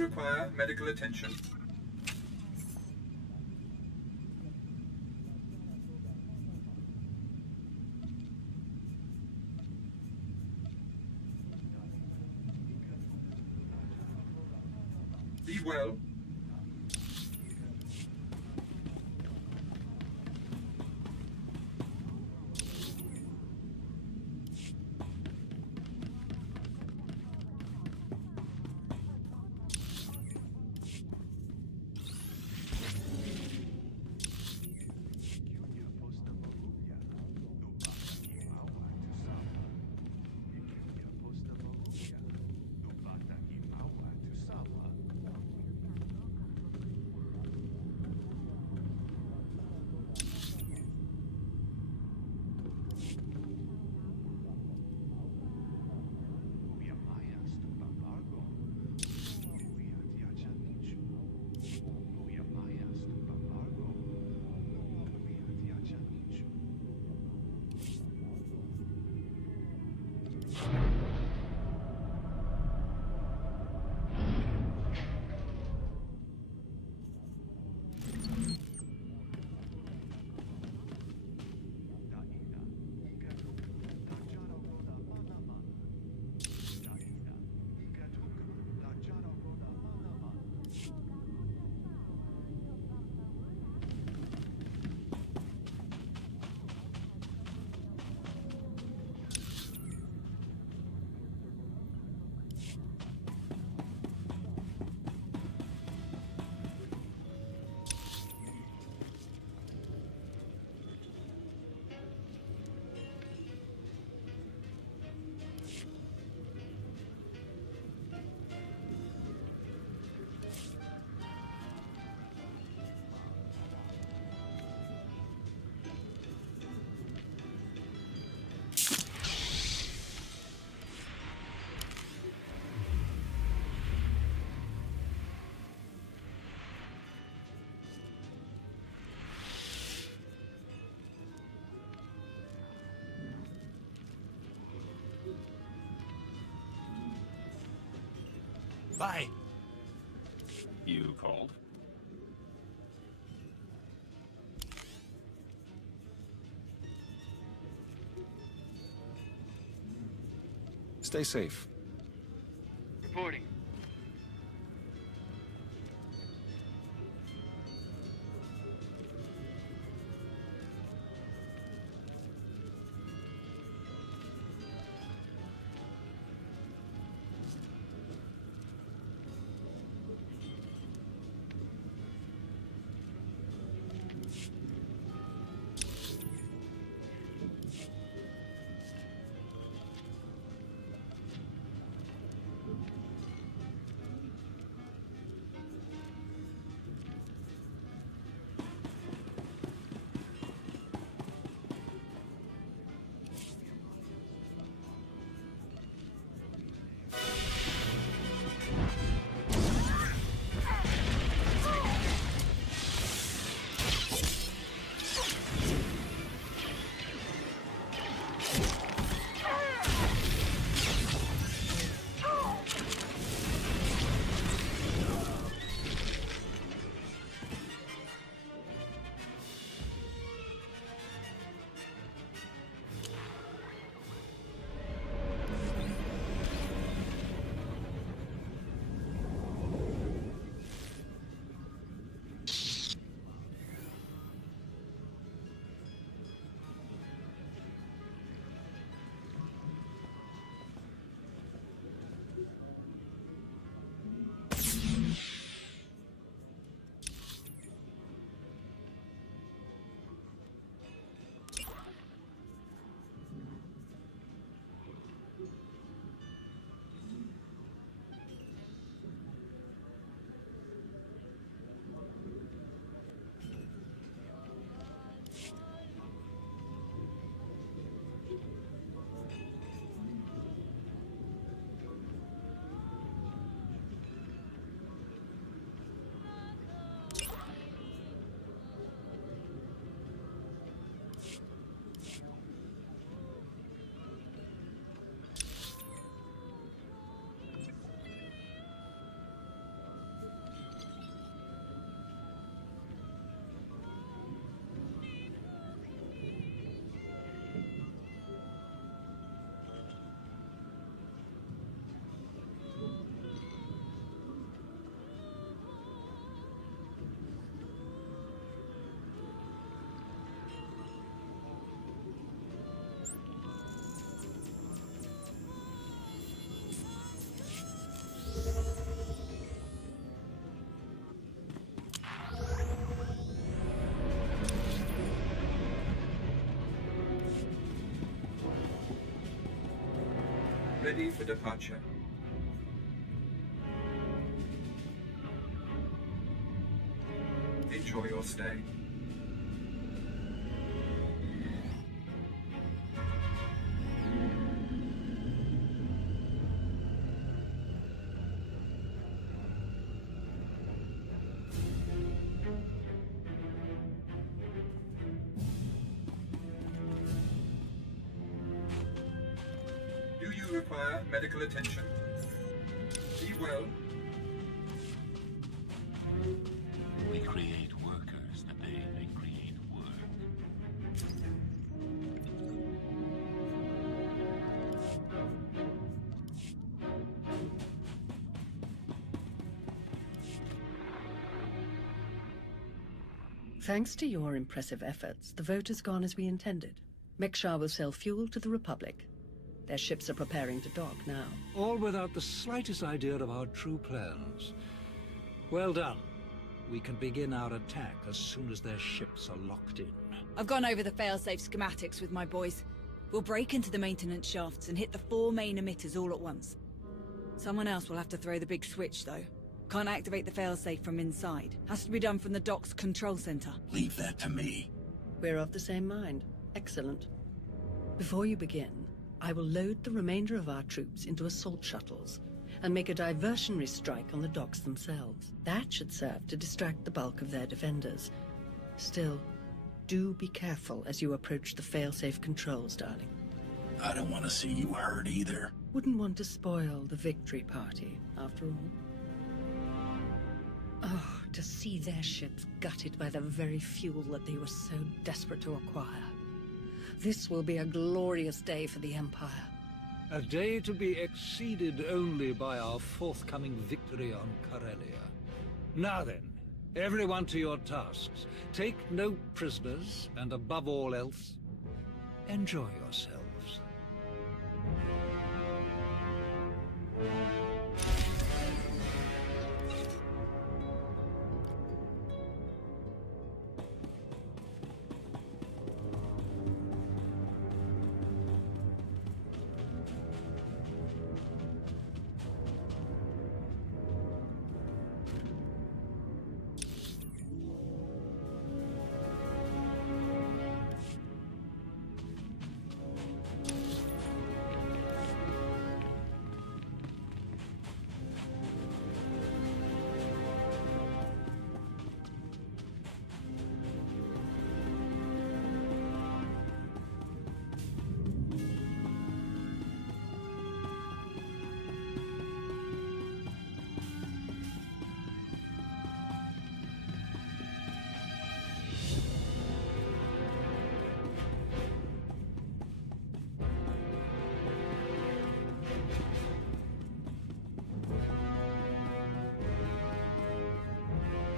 require medical attention? Be well. Bye. You called? Stay safe. Reporting. ready for departure. Enjoy your stay. Do you require medical attention? Be well. We create workers that they create work. Thanks to your impressive efforts, the vote has gone as we intended. Mek-Sha will sell fuel to the Republic. Their ships are preparing to dock now. All without the slightest idea of our true plans. Well done. We can begin our attack as soon as their ships are locked in. I've gone over the failsafe schematics with my boys. We'll break into the maintenance shafts and hit the 4 main emitters all at once. Someone else will have to throw the big switch, though. Can't activate the failsafe from inside. Has to be done from the dock's control center. Leave that to me. We're of the same mind. Excellent. Before you begin, I will load the remainder of our troops into assault shuttles and make a diversionary strike on the docks themselves. That should serve to distract the bulk of their defenders. Still, do be careful as you approach the failsafe controls, darling. I don't want to see you hurt either. Wouldn't want to spoil the victory party, after all. Oh, to see their ships gutted by the very fuel that they were so desperate to acquire. This will be a glorious day for the Empire. A day to be exceeded only by our forthcoming victory on Corellia. Now then, everyone to your tasks. Take no prisoners, and above all else, enjoy yourselves.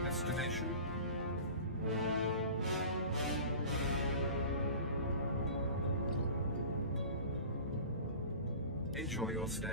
Destination. Enjoy your stay.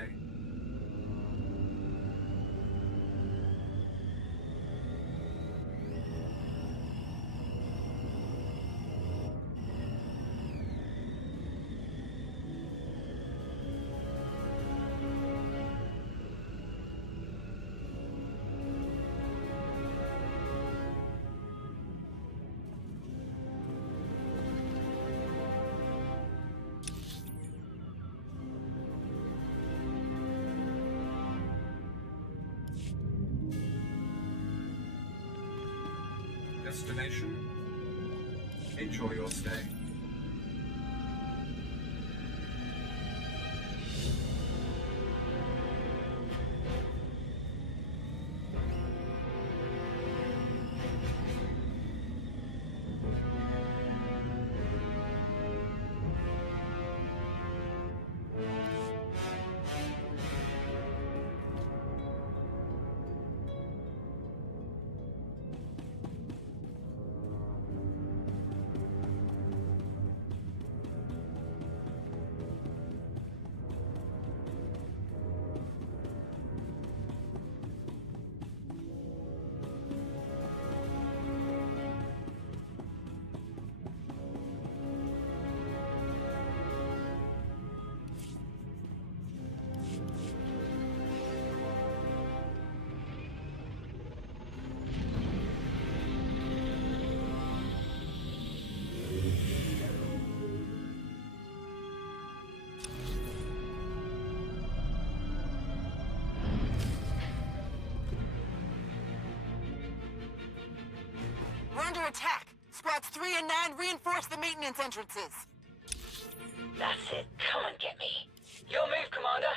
Destination. Enjoy your stay. under attack. Squads 3 and 9 reinforce the maintenance entrances. That's it. Come and get me. Your move, Commander.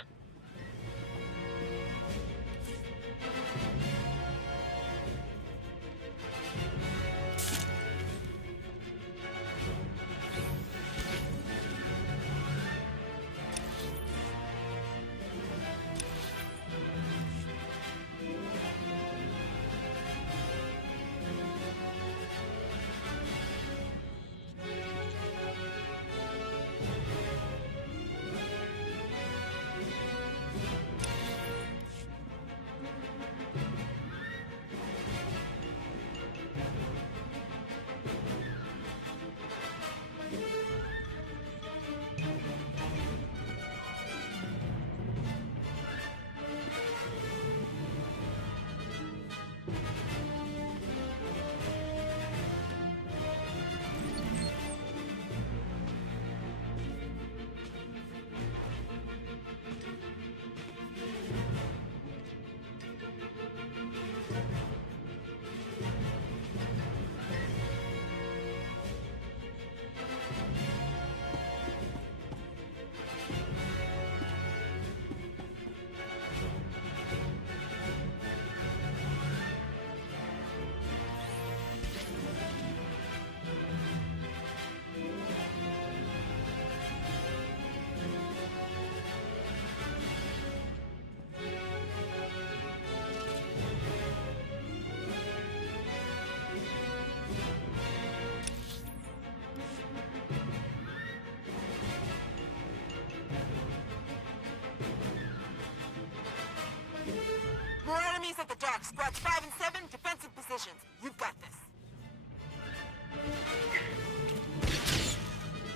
More enemies at the dock. Squads 5 and 7, defensive positions. You've got this.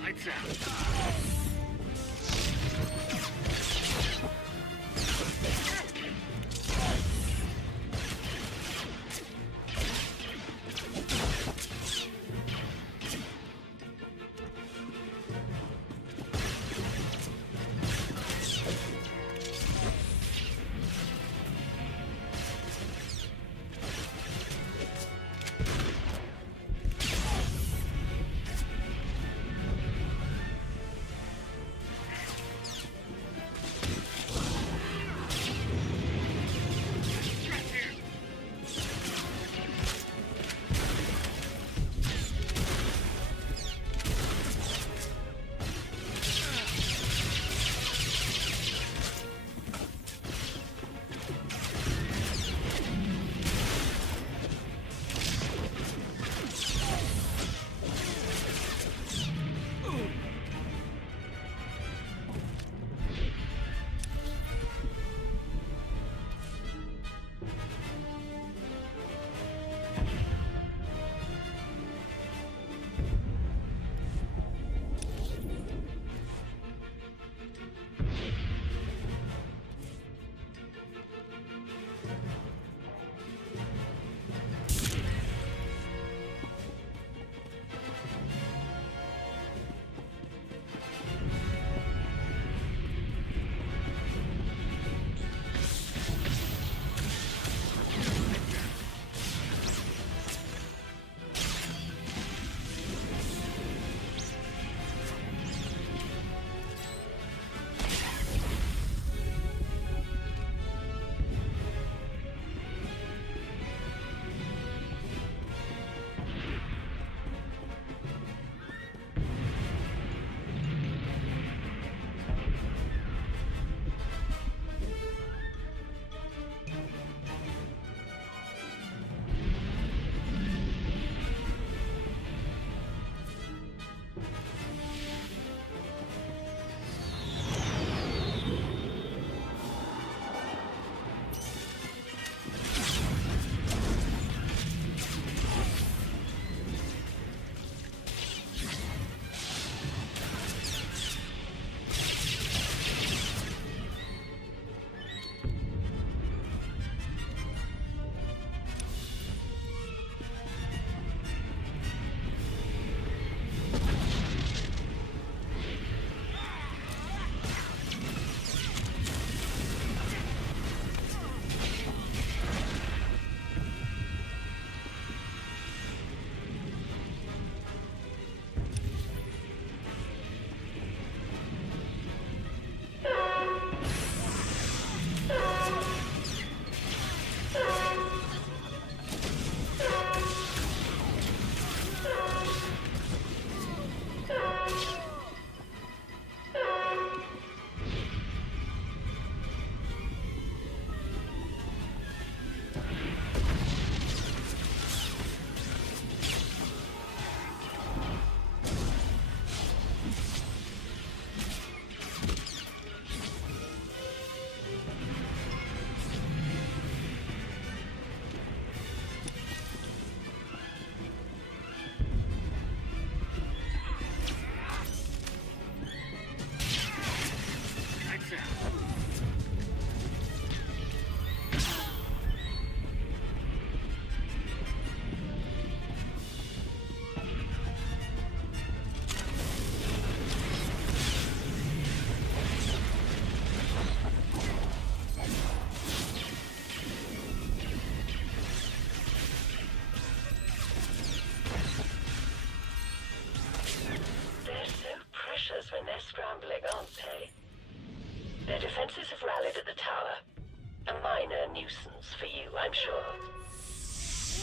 Lights out. tower. A minor nuisance for you, I'm sure.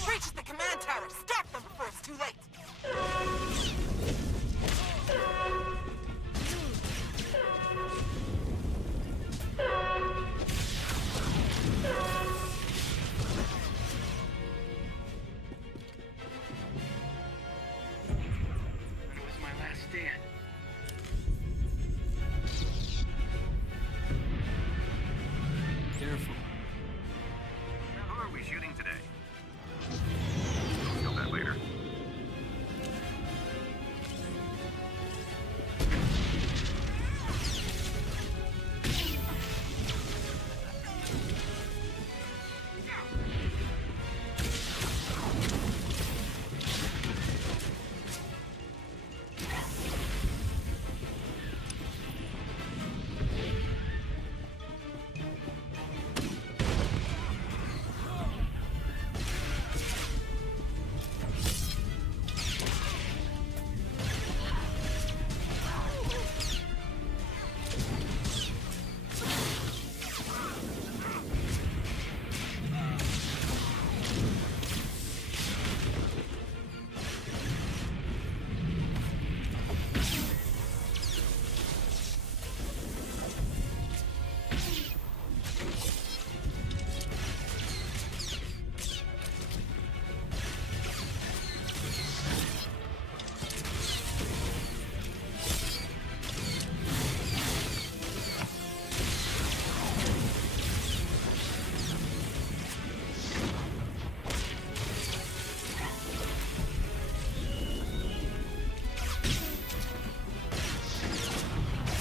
Breach the command tower! Stop them before it's too late! It was my last stand. Careful. Now, who are we shooting today? We'll know that later.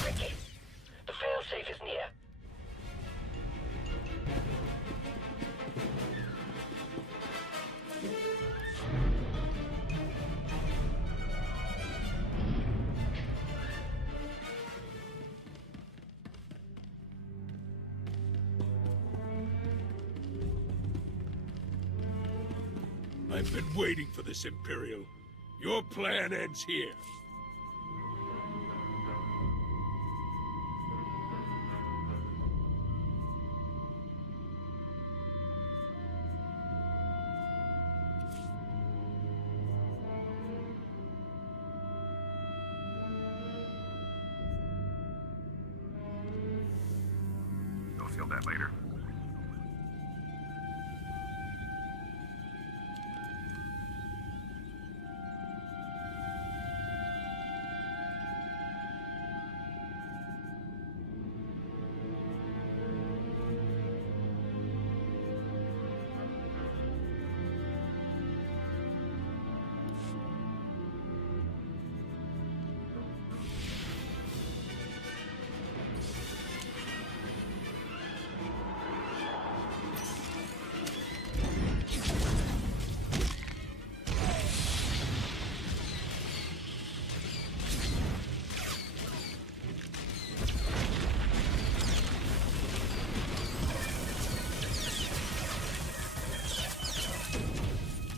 Ricky, the failsafe is near. I've been waiting for this, Imperial. Your plan ends here. You'll feel that later.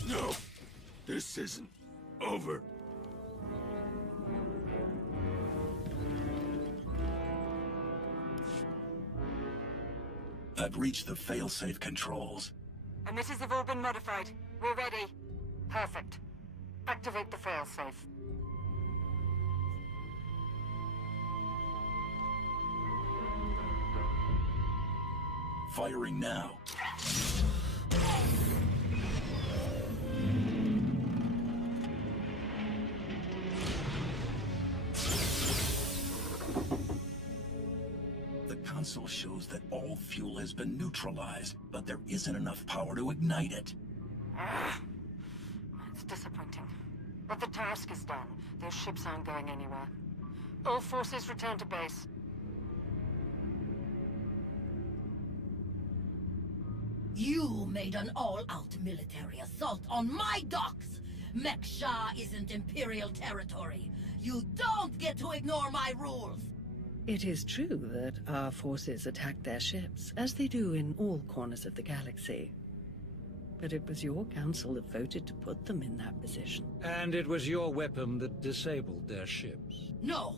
No, this isn't over. I've reached the failsafe controls. Emitters have all been modified. We're ready. Perfect. Activate the failsafe. Firing now. The console shows that all fuel has been neutralized, but there isn't enough power to ignite it. It's disappointing. But the task is done. Those ships aren't going anywhere. All forces return to base. You made an all-out military assault on my docks! Mek-Sha isn't Imperial territory. You don't get to ignore my rules! It is true that our forces attacked their ships, as they do in all corners of the galaxy. But it was your council that voted to put them in that position. And it was your weapon that disabled their ships. No!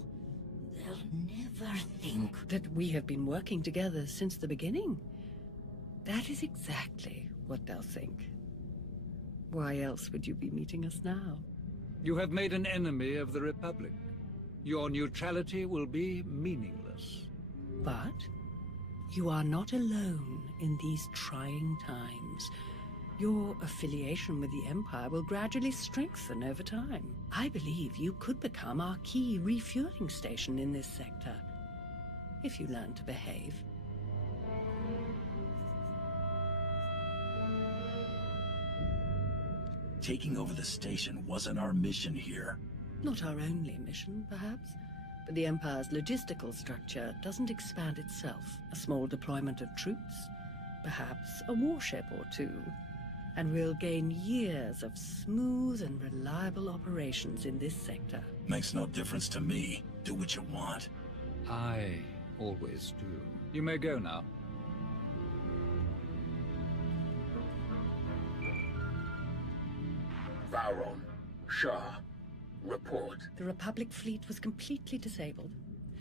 They'll never think. That we have been working together since the beginning. That is exactly what they'll think. Why else would you be meeting us now? You have made an enemy of the Republic. Your neutrality will be meaningless. But you are not alone in these trying times. Your affiliation with the Empire will gradually strengthen over time. I believe you could become our key refueling station in this sector, if you learn to behave. Taking over the station wasn't our mission here. Not our only mission, perhaps. But the Empire's logistical structure doesn't expand itself. A small deployment of troops, perhaps a warship or two, and we'll gain years of smooth and reliable operations in this sector. Makes no difference to me. Do what you want. I always do. You may go now. Vauron, Shah, report. The Republic fleet was completely disabled.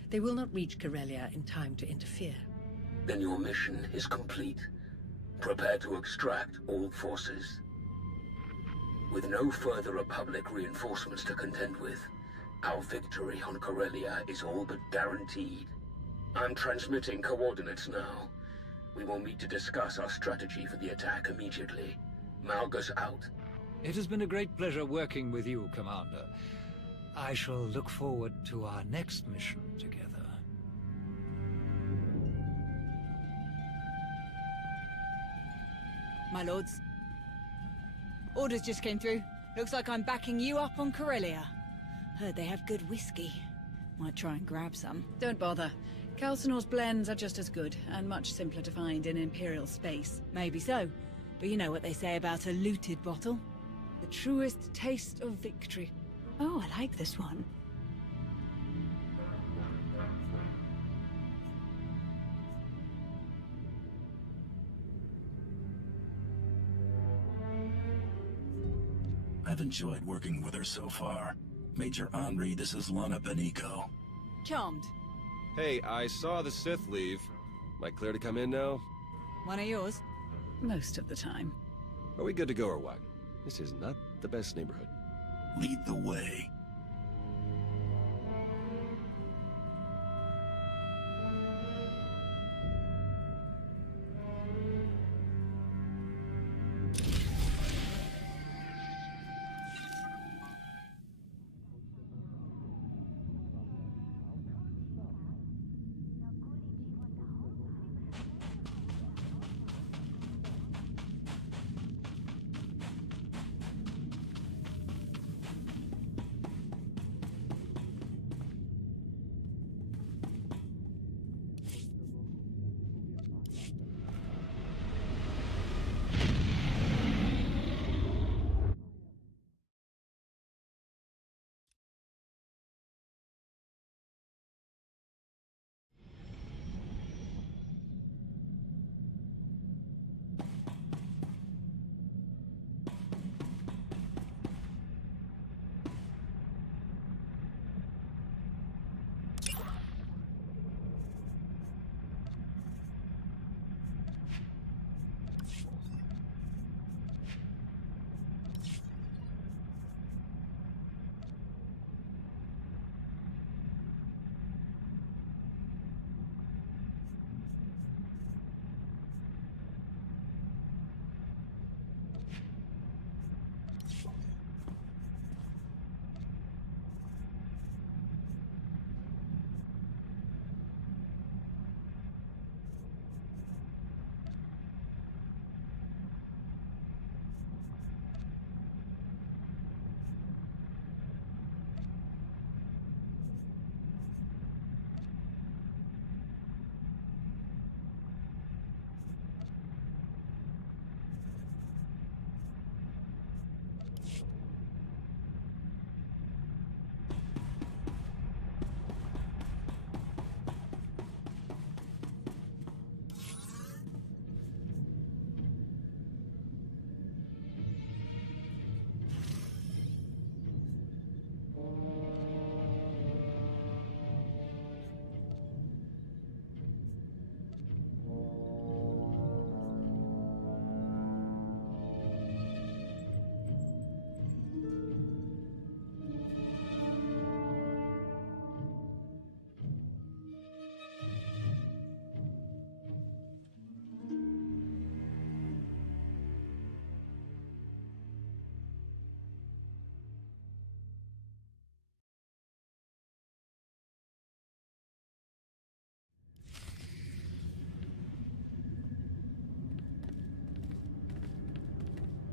They will not reach Corellia in time to interfere. Then your mission is complete. Prepare to extract all forces. With no further Republic reinforcements to contend with, our victory on Corellia is all but guaranteed. I'm transmitting coordinates now. We will meet to discuss our strategy for the attack immediately. Malgus out. It has been a great pleasure working with you, Commander. I shall look forward to our next mission together. My lords. Orders just came through. Looks like I'm backing you up on Corellia. Heard they have good whiskey. Might try and grab some. Don't bother. Calcinor's blends are just as good, and much simpler to find in Imperial space. Maybe so, but you know what they say about a looted bottle? The truest taste of victory. Oh, I like this one. I've enjoyed working with her so far. Major Henri, this is Lana Benico. Charmed. Hey, I saw the Sith leave. Am I clear to come in now? One of yours? Most of the time. Are we good to go or what? This is not the best neighborhood. Lead the way.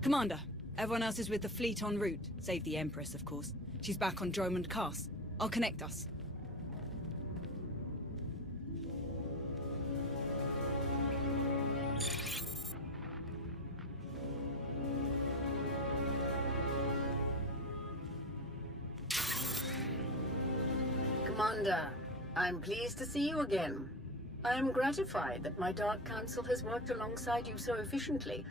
Commander, everyone else is with the fleet en route, save the Empress, of course. She's back on Dromund Cass. I'll connect us. Commander, I'm pleased to see you again. I am gratified that my Dark Council has worked alongside you so efficiently.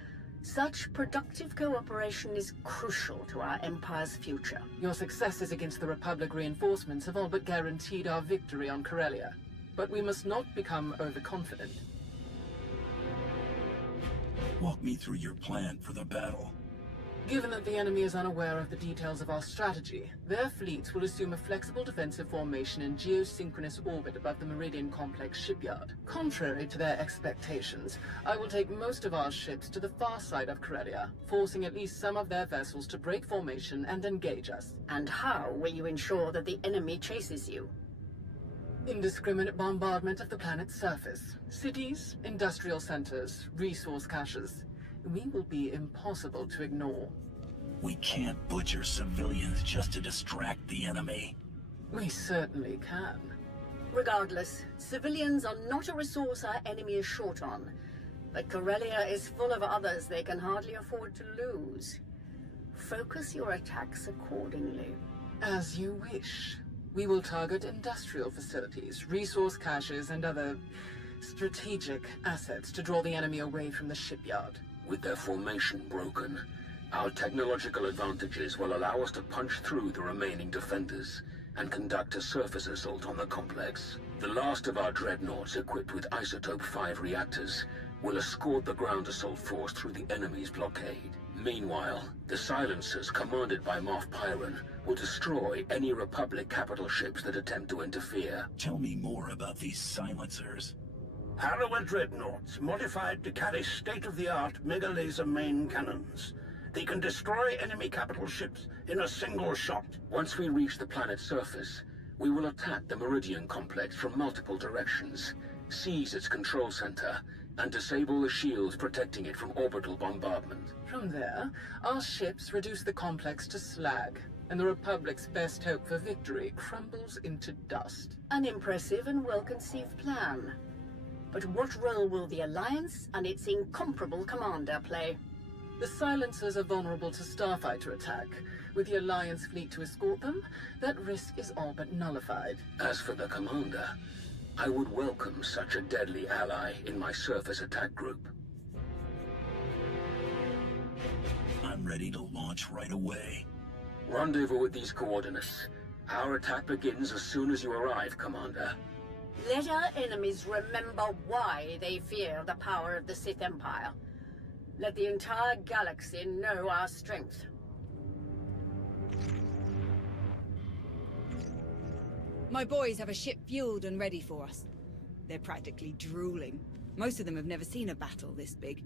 Such productive cooperation is crucial to our Empire's future. Your successes against the Republic reinforcements have all but guaranteed our victory on Corellia. But we must not become overconfident. Walk me through your plan for the battle. Given that the enemy is unaware of the details of our strategy, their fleets will assume a flexible defensive formation in geosynchronous orbit above the Meridian Complex shipyard. Contrary to their expectations, I will take most of our ships to the far side of Corellia, forcing at least some of their vessels to break formation and engage us. And how will you ensure that the enemy chases you? Indiscriminate bombardment of the planet's surface. Cities, industrial centers, resource caches. We will be impossible to ignore. We can't butcher civilians just to distract the enemy. We certainly can. Regardless, civilians are not a resource our enemy is short on. But Corellia is full of others they can hardly afford to lose. Focus your attacks accordingly. As you wish. We will target industrial facilities, resource caches, and other strategic assets to draw the enemy away from the shipyard. With their formation broken, our technological advantages will allow us to punch through the remaining defenders and conduct a surface assault on the complex. The last of our dreadnoughts equipped with Isotope 5 reactors will escort the ground assault force through the enemy's blockade. Meanwhile, the silencers commanded by Moff Pyron will destroy any Republic capital ships that attempt to interfere. Tell me more about these silencers. Harrower dreadnoughts, modified to carry state-of-the-art mega-laser main cannons. They can destroy enemy capital ships in a single shot. Once we reach the planet's surface, we will attack the Meridian Complex from multiple directions, seize its control center, and disable the shields protecting it from orbital bombardment. From there, our ships reduce the complex to slag, and the Republic's best hope for victory crumbles into dust. An impressive and well-conceived plan. But what role will the Alliance and its incomparable commander play? The silencers are vulnerable to starfighter attack. With the Alliance fleet to escort them, that risk is all but nullified. As for the commander, I would welcome such a deadly ally in my surface attack group. I'm ready to launch right away. Rendezvous with these coordinates. Our attack begins as soon as you arrive, Commander. Let our enemies remember why they fear the power of the Sith Empire. Let the entire galaxy know our strength. My boys have a ship fueled and ready for us. They're practically drooling. Most of them have never seen a battle this big.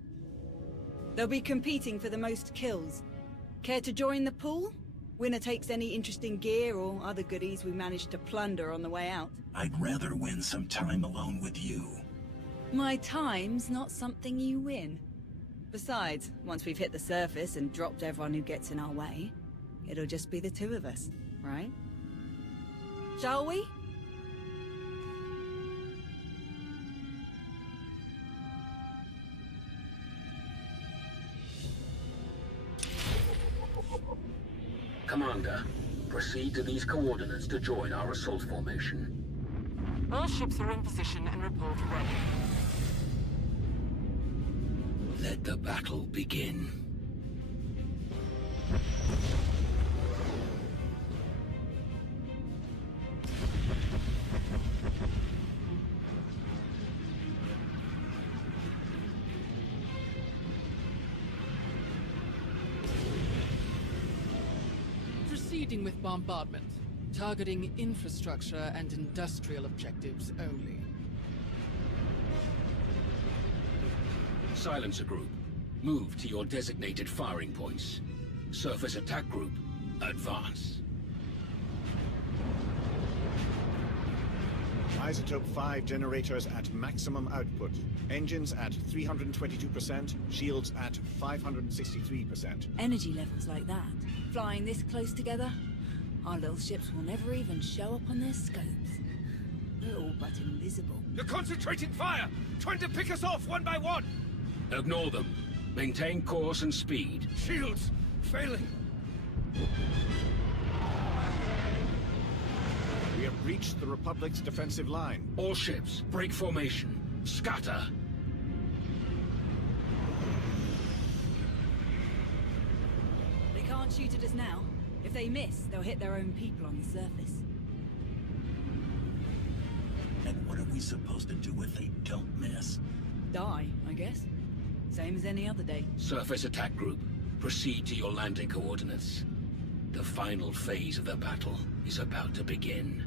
They'll be competing for the most kills. Care to join the pool? Winner takes any interesting gear or other goodies we managed to plunder on the way out. I'd rather win some time alone with you. My time's not something you win. Besides, once we've hit the surface and dropped everyone who gets in our way, it'll just be the two of us, right? Shall we? Commander, proceed to these coordinates to join our assault formation. All ships are in position and report ready. Let the battle begin. Proceeding with bombardment, targeting infrastructure and industrial objectives only. Silencer Group, move to your designated firing points. Surface Attack Group, advance. Isotope 5 generators at maximum output. Engines at 322%, shields at 563%. Energy levels like that, flying this close together, our little ships will never even show up on their scopes. They're all but invisible. You're concentrating fire! Trying to pick us off one by one! Ignore them. Maintain course and speed. Shields! Failing! We have breached the Republic's defensive line. All ships, break formation. Scatter! They can't shoot at us now. If they miss, they'll hit their own people on the surface. And what are we supposed to do if they don't miss? Die, I guess. Same as any other day. Surface attack group, proceed to your landing coordinates. The final phase of the battle is about to begin.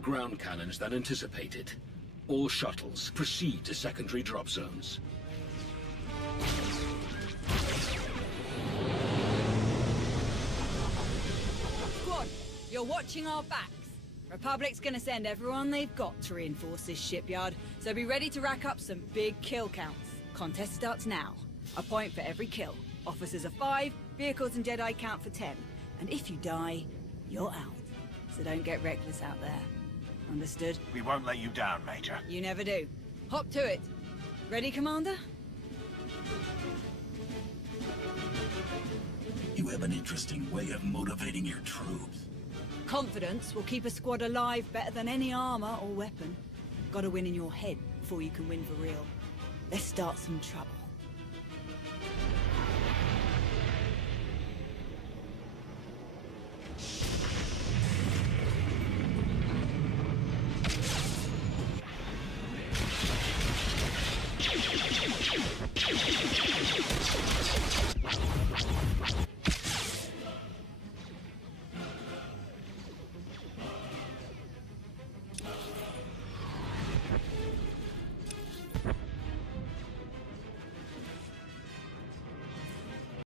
Ground cannons than anticipated. All shuttles proceed to secondary drop zones. Squad, you're watching our backs. Republic's gonna send everyone they've got to reinforce this shipyard, so be ready to rack up some big kill counts. Contest starts now. A point for every kill. Officers are 5, vehicles and Jedi count for 10. And if you die, you're out. So don't get reckless out there. Understood? We won't let you down, Major. You never do. Hop to it. Ready, Commander? You have an interesting way of motivating your troops. Confidence will keep a squad alive better than any armor or weapon. Gotta win in your head before you can win for real. Let's start some trouble.